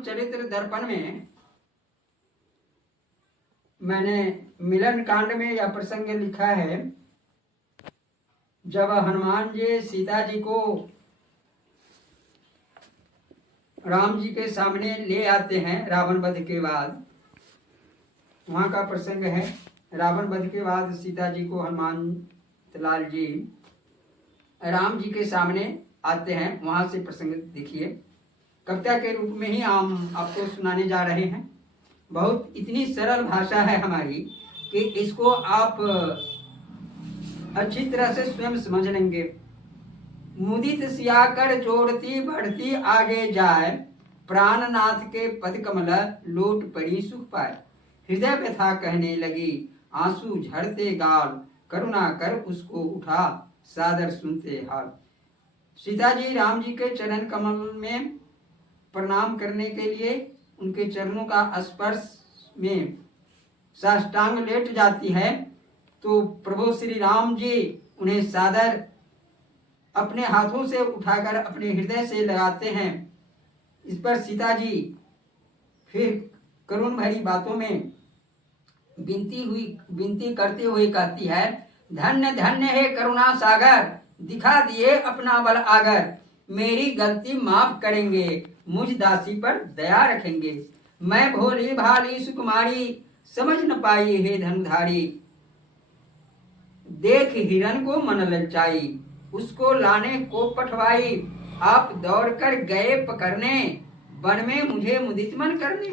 रामचरित्र दर्पण में मैंने मिलन कांड में यह प्रसंग लिखा है। जब हनुमान जी सीता जी को राम जी के सामने ले आते हैं रावण वध के बाद, वहाँ का प्रसंग है। रावण वध के बाद सीता जी को हनुमान लाल जी राम जी के सामने आते हैं, वहाँ से प्रसंग देखिए। कविता के रूप में ही हम आपको सुनाने जा रहे हैं। बहुत इतनी सरल भाषा है हमारी कि इसको आप अच्छी तरह से स्वयं समझ लेंगे। मुदित सियाकर जोड़ती बढ़ती आगे जाए, प्राणनाथ के पद कमल लोट पड़ी सुख पाए। हृदय व्यथा कहने लगी आंसू झरते गाल, करुणा कर उसको उठा सादर सुनते हाल। सीता जी राम जी के चरण कमल में प्रणाम करने के लिए उनके चरणों का स्पर्श में साष्टांग लेट जाती है, तो प्रभु श्री राम जी उन्हें सादर अपने हाथों से उठाकर अपने हृदय से लगाते हैं। इस पर सीता जी फिर करुण भरी बातों में विनती करते हुए कहती है, धन्य धन्य है करुणा सागर, दिखा दिए अपना बल आगर। मेरी गलती माफ करेंगे, मुझ दासी पर दया रखेंगे। मैं भोली भाली सुकुमारी, समझ न पाई हे धनुधारी। देख हिरन को मन ललचाई, उसको लाने को पठवाई। आप दौड़कर गए पकड़ने, वन में मुझे मुदित मन करने।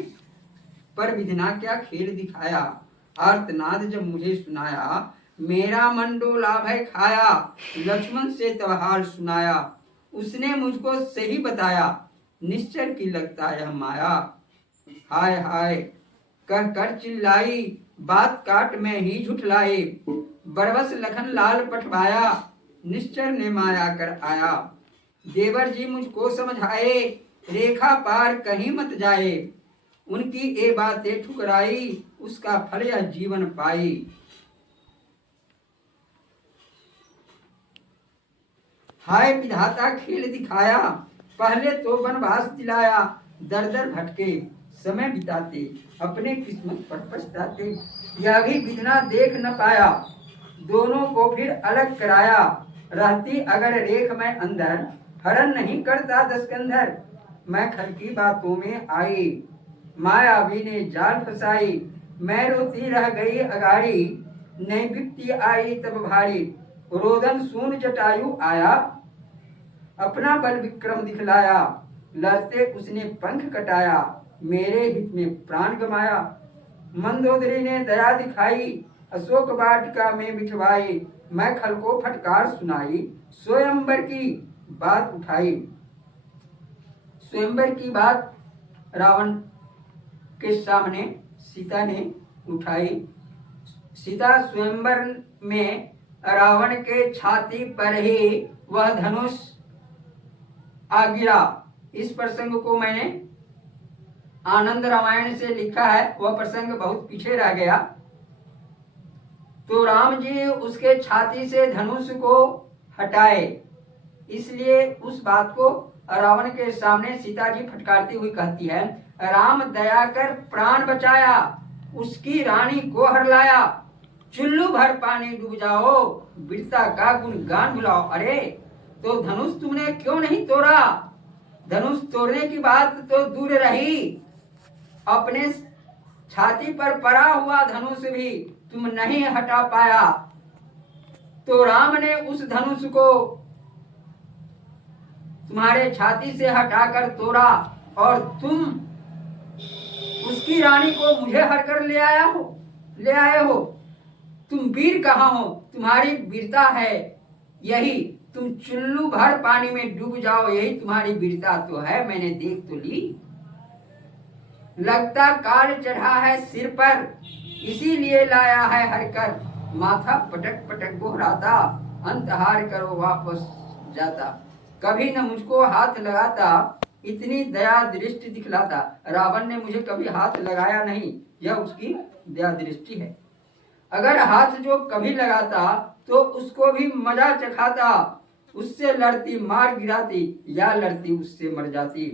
पर विधना क्या खेल दिखाया, आर्तनाद जब मुझे सुनाया। मेरा मन डोला भय खाया, लक्ष्मण से तब हाल सुनाया। उसने मुझको सही बताया, निश्चर की लगता यह माया। हाय हाय कह कर चिल्लाई, बात काट में ही झुठलाई। बरबस लखन लाल पठवाया, निश्चर ने माया कर आया। देवर जी मुझको समझाए, रेखा पार कहीं मत जाए। उनकी ये बातें ठुकराई, उसका फल यह जीवन पाई। हाय विधाता खेल दिखाया, पहले तो वनवास दिलाया। दर दर भटके समय बिताते, अपने किस्मत पर पछताते। यह भी विधना देख न पाया, दोनों को फिर अलग कराया। रहती अगर रेख में अंदर, हरण नहीं करता दस्कंधर। मैं खल की बातों में आई, मायावी ने जाल फसाई। मैं रोती रह गई अगाड़ी, नई विपत्ति आई तब भारी। रोदन सून जटायु आया, अपना बल विक्रम दिखलाया। लड़ते उसने पंख कटाया, मेरे हित में प्राण गमाया। मंदोदरी ने दया दिखाई, अशोक वाटिका में बिठवाई। मैं खल को फटकार सुनाई, स्वयंवर की बात उठाई। स्वयंवर की बात रावण के सामने सीता ने उठाई। सीता स्वयंवर में रावण के छाती पर ही वह धनुष आ गिरा। इस प्रसंग को मैंने आनंद रामायण से लिखा है, वह प्रसंग बहुत पीछे रह गया। तो राम जी उसके छाती से धनुष को हटाए, इसलिए उस बात को रावण के सामने सीता जी फटकारती हुई कहती है, राम दया कर प्राण बचाया, उसकी रानी को हरलाया। चुल्लू भर पानी डूब जाओ, वीरता का गुणगान बुलाओ। अरे तो धनुष तुमने क्यों नहीं तोड़ा? धनुष तोड़ने की बात तो दूर रही, अपने छाती पर पड़ा हुआ धनुष भी तुम नहीं हटा पाया। तो राम ने उस धनुष को तुम्हारे छाती से हटाकर तोड़ा, और तुम उसकी रानी को मुझे हरकर ले आए हो। तुम वीर कहाँ हो? तुम्हारी वीरता है यही, तुम चुल्लू भर पानी में डूब जाओ, यही तुम्हारी वीरता तो है। मैंने देख तो ली, लगता काल चढ़ा है सिर पर, इसीलिए लाया है हरकर। माथा पटक पटक गोहराता, अंत हार करो वापस जाता। कभी न मुझको हाथ लगाता, इतनी दया दृष्टि दिखलाता। रावण ने मुझे कभी हाथ लगाया नहीं, यह उसकी दया दृष्टि है। अगर हाथ जो कभी लगाता तो उसको भी मजा चखाता, उससे लड़ती मार गिराती, या लड़ती उससे मर जाती।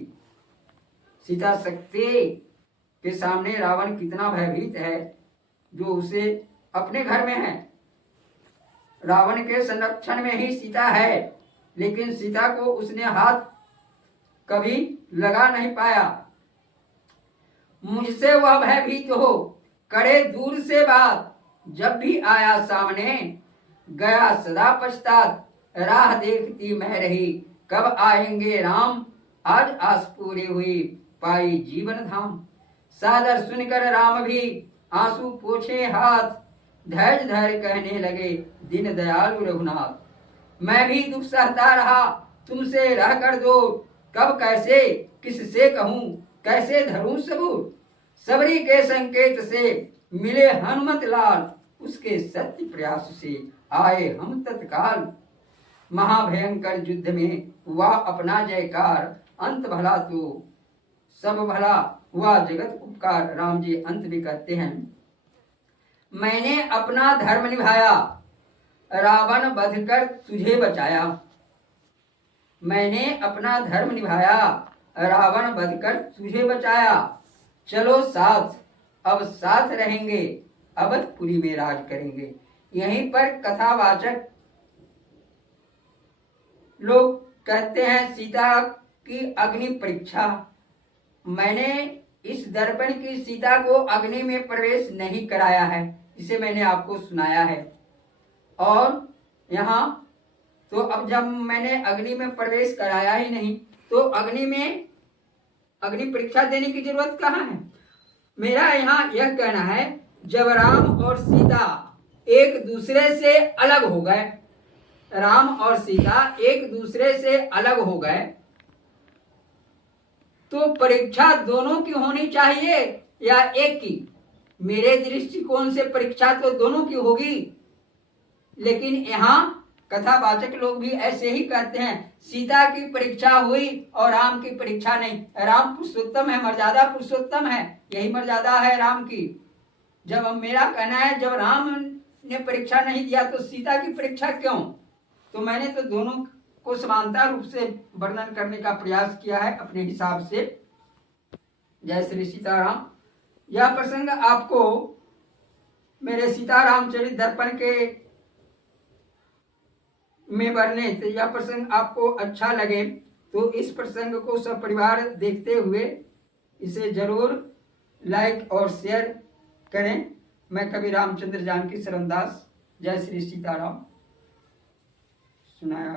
सीता शक्ति के सामने रावण कितना भयभीत है, जो उसे अपने घर में है। रावण के संरक्षण में ही सीता है, लेकिन सीता को उसने हाथ कभी लगा नहीं पाया। मुझसे वह भयभीत हो, करे दूर से बात, जब भी आया सामने गया सदा पछतात। राह देखती मैं रही, कब आएंगे राम, आज आस पूरी हुई, पाई जीवन धाम। सादर सुनकर राम भी आंसू पोछे हाथ, धैर्य धैर्य कहने लगे दीन दयालु रघुनाथ। मैं भी दुख सहता रहा तुमसे रह कर दूर, कब कैसे किससे कहूँ, कैसे धरूं सबूत। सबरी के संकेत से मिले हनुमत लाल, उसके सत्य प्रयास से आए हम तत्काल। महाभयंकर युद्ध में हुआ अपना जयकार, अंत भला तो सब भला हुआ जगत उपकार। राम जी अंत भी कहते हैं, मैंने अपना धर्म निभाया, रावण वध कर तुझे बचाया। मैंने अपना धर्म निभाया, रावण वध कर तुझे बचाया। चलो साथ, अब साथ रहेंगे, अवधपुरी में राज करेंगे। यहीं पर कथावाचक लोग कहते हैं सीता की अग्नि परीक्षा। मैंने इस दर्पण की सीता को अग्नि में प्रवेश नहीं कराया है, इसे मैंने आपको सुनाया है। और यहाँ तो अब जब मैंने अग्नि में प्रवेश कराया ही नहीं, तो अग्नि में अग्नि परीक्षा देने की जरूरत कहाँ है। मेरा यहाँ यह कहना है, जब राम और सीता एक दूसरे से अलग हो गए, राम और सीता एक दूसरे से अलग हो गए, तो परीक्षा दोनों की होनी चाहिए या एक की। मेरे दृष्टिकोण से परीक्षा तो दोनों की होगी, लेकिन यहाँ कथावाचक लोग भी ऐसे ही कहते हैं, सीता की परीक्षा हुई और राम की परीक्षा नहीं। राम पुरुषोत्तम है, मर्यादा पुरुषोत्तम है, यही मर्यादा है राम की। जब मेरा कहना है, जब राम ने परीक्षा नहीं दिया तो सीता की परीक्षा क्यों। तो मैंने तो दोनों को समानता रूप से वर्णन करने का प्रयास किया है अपने हिसाब से। जय श्री सीताराम। यह प्रसंग आपको मेरे सीतारामचरित दर्पण के में वर्णित यह प्रसंग आपको अच्छा लगे तो इस प्रसंग को सब परिवार देखते हुए इसे जरूर लाइक और शेयर करें। मैं कवि रामचंद्र जानकी शरणदास, जय श्री सीताराम सुनाया।